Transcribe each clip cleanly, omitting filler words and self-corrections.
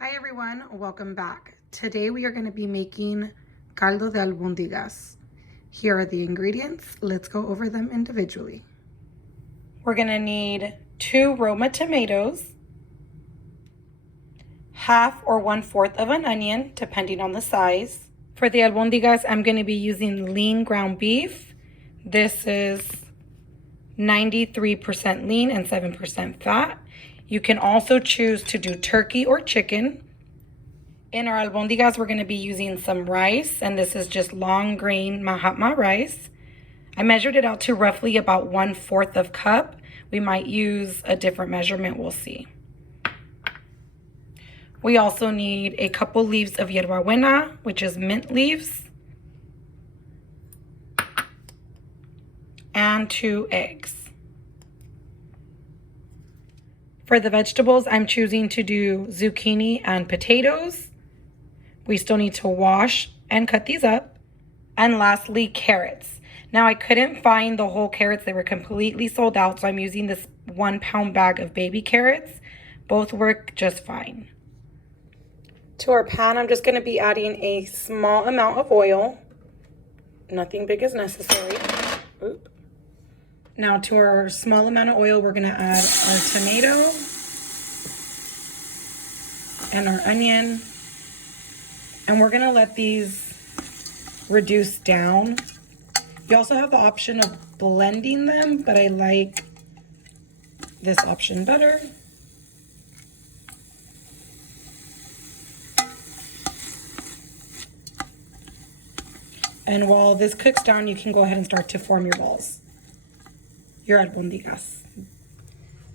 Hi everyone, welcome back. Today we are going to be making caldo de albondigas. Here are the ingredients. Let's go over them individually. We're going to need 2 Roma tomatoes, half or 1/4 of an onion, depending on the size. For the albondigas, I'm going to be using lean ground beef. This is 93% lean and 7% fat. You can also choose to do turkey or chicken. In our albondigas, we're going to be using some rice, and this is just long grain mahatma rice. I measured it out to roughly about 1/4 of cup. We might use a different measurement, we'll see. We also need a couple leaves of hierbabuena, which is mint leaves, and 2 eggs. For the vegetables, I'm choosing to do zucchini and potatoes. We still need to wash and cut these up. And lastly, carrots. Now, I couldn't find the whole carrots. They were completely sold out, so I'm using this 1-pound bag of baby carrots. Both work just fine. To our pan, I'm just going to be adding a small amount of oil. Nothing big is necessary. Oop. Now to our small amount of oil, we're gonna add our tomato and our onion. And we're gonna let these reduce down. You also have the option of blending them, but I like this option better. And while this cooks down, you can go ahead and start to form your balls. Your albondigas.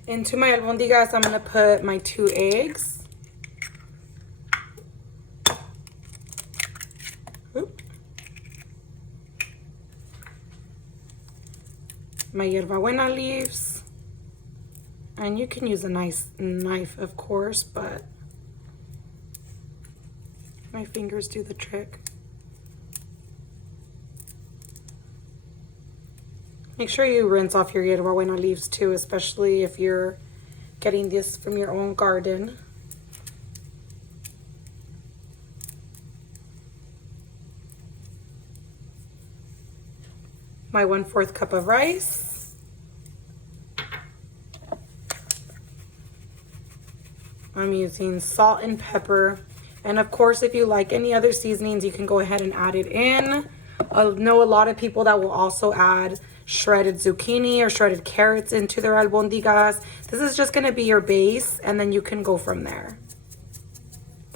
Into my albondigas, I'm gonna put my 2 eggs. Oop. My hierbabuena leaves. And you can use a nice knife, of course, but my fingers do the trick. Make sure you rinse off your hierbabuena leaves too, especially if you're getting this from your own garden. My 1/4 cup of rice. I'm using salt and pepper. And of course, if you like any other seasonings, you can go ahead and add it in. I know a lot of people that will also add shredded zucchini or shredded carrots into their albondigas. This is just going to be your base, and then you can go from there.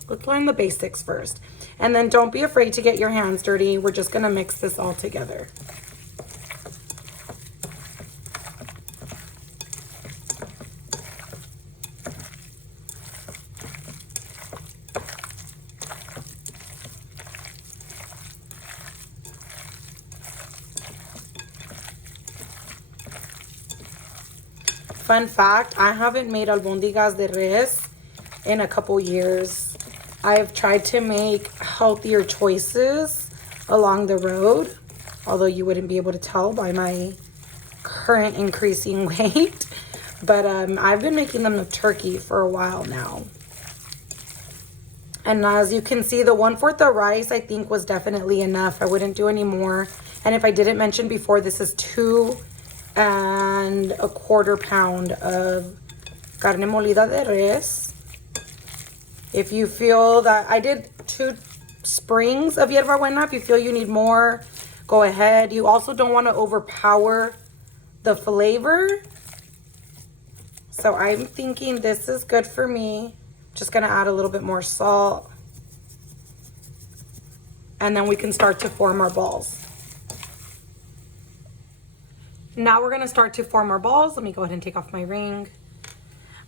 Let's learn the basics first. And then don't be afraid to get your hands dirty. We're just going to mix this all together. Fun fact, I haven't made albondigas de res in a couple years. I've tried to make healthier choices along the road, although you wouldn't be able to tell by my current increasing weight. But I've been making them with turkey for a while now. And as you can see, the 1/4 of rice I think was definitely enough. I wouldn't do any more. And if I didn't mention before, this is 2 1/4 pound of carne molida de res. If you feel that, I did 2 springs of hierbabuena. If you feel you need more, go ahead. You also don't want to overpower the flavor. So I'm thinking this is good for me. Just gonna add a little bit more salt. And then we can start to form our balls. Now we're gonna start to form our balls. Let me go ahead and take off my ring.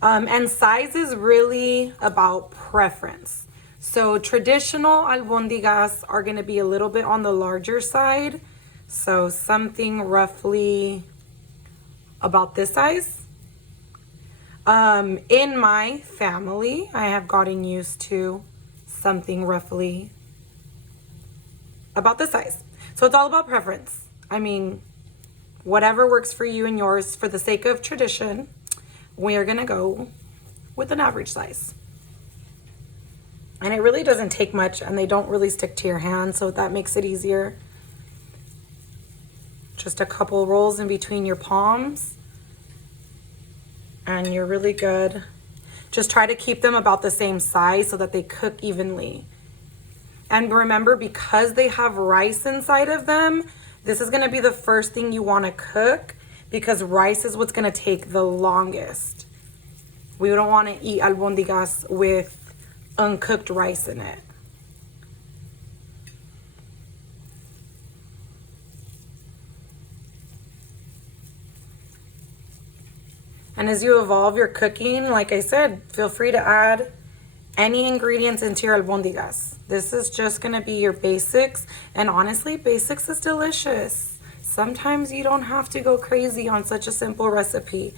And size is really about preference. So traditional albondigas are gonna be a little bit on the larger side. So something roughly about this size. In my family, I have gotten used to something roughly about this size. So it's all about preference. I mean, whatever works for you and yours. For the sake of tradition, we are gonna go with an average size. And it really doesn't take much, and they don't really stick to your hand, so that makes it easier. Just a couple rolls in between your palms, and you're really good. Just try to keep them about the same size so that they cook evenly. And remember, because they have rice inside of them, this is gonna be the first thing you wanna cook because rice is what's gonna take the longest. We don't wanna eat albondigas with uncooked rice in it. And as you evolve your cooking, like I said, feel free to add any ingredients into your albondigas. This is just gonna be your basics, and honestly, basics is delicious. Sometimes you don't have to go crazy on such a simple recipe.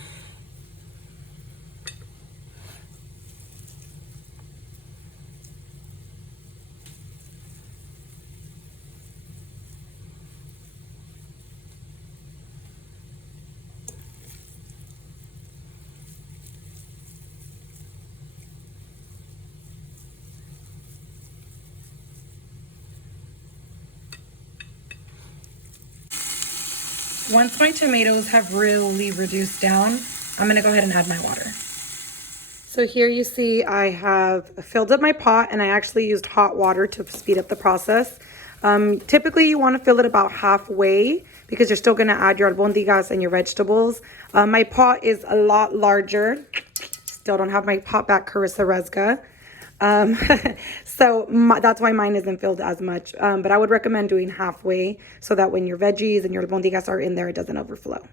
Once my tomatoes have really reduced down, I'm gonna go ahead and add my water. So here you see I have filled up my pot, and I actually used hot water to speed up the process. Typically you wanna fill it about halfway because you're still gonna add your albondigas and your vegetables. My pot is a lot larger. Still don't have my pot back, Carissa Rezga. So that's why mine isn't filled as much. But I would recommend doing halfway so that when your veggies and your albondigas are in there, it doesn't overflow.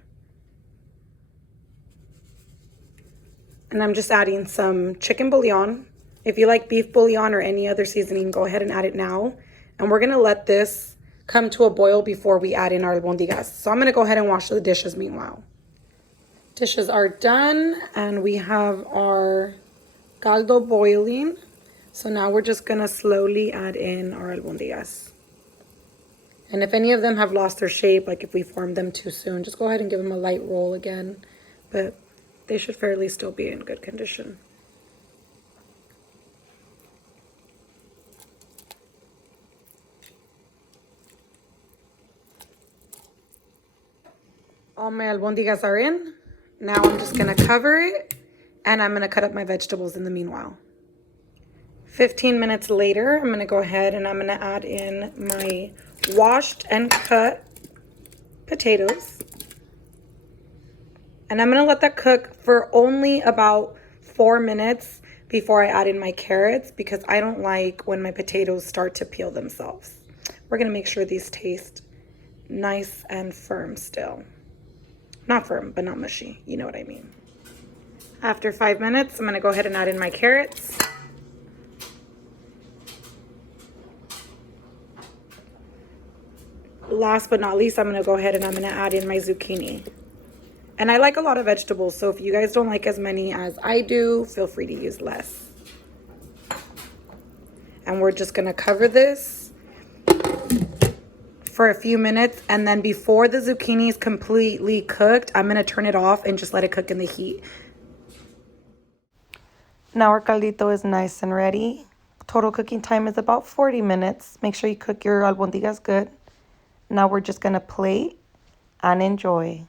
And I'm just adding some chicken bouillon. If you like beef bouillon or any other seasoning, go ahead and add it now. And we're gonna let this come to a boil before we add in our albondigas. So I'm gonna go ahead and wash the dishes meanwhile. Dishes are done, and we have our caldo boiling. So now we're just gonna slowly add in our albondigas. And if any of them have lost their shape, like if we formed them too soon, just go ahead and give them a light roll again. But they should fairly still be in good condition. All my albondigas are in. Now I'm just gonna cover it, and I'm gonna cut up my vegetables in the meanwhile. 15 minutes later, I'm gonna go ahead and I'm gonna add in my washed and cut potatoes. And I'm gonna let that cook for only about 4 minutes before I add in my carrots because I don't like when my potatoes start to peel themselves. We're gonna make sure these taste nice and firm still. Not firm, but not mushy, you know what I mean. After 5 minutes, I'm gonna go ahead and add in my carrots. Last but not least, I'm gonna go ahead and I'm gonna add in my zucchini. And I like a lot of vegetables, so if you guys don't like as many as I do, feel free to use less. And we're just gonna cover this for a few minutes, and then before the zucchini is completely cooked, I'm gonna turn it off and just let it cook in the heat. Now our caldito is nice and ready. Total cooking time is about 40 minutes. Make sure you cook your albondigas good. Now we're just gonna plate and enjoy.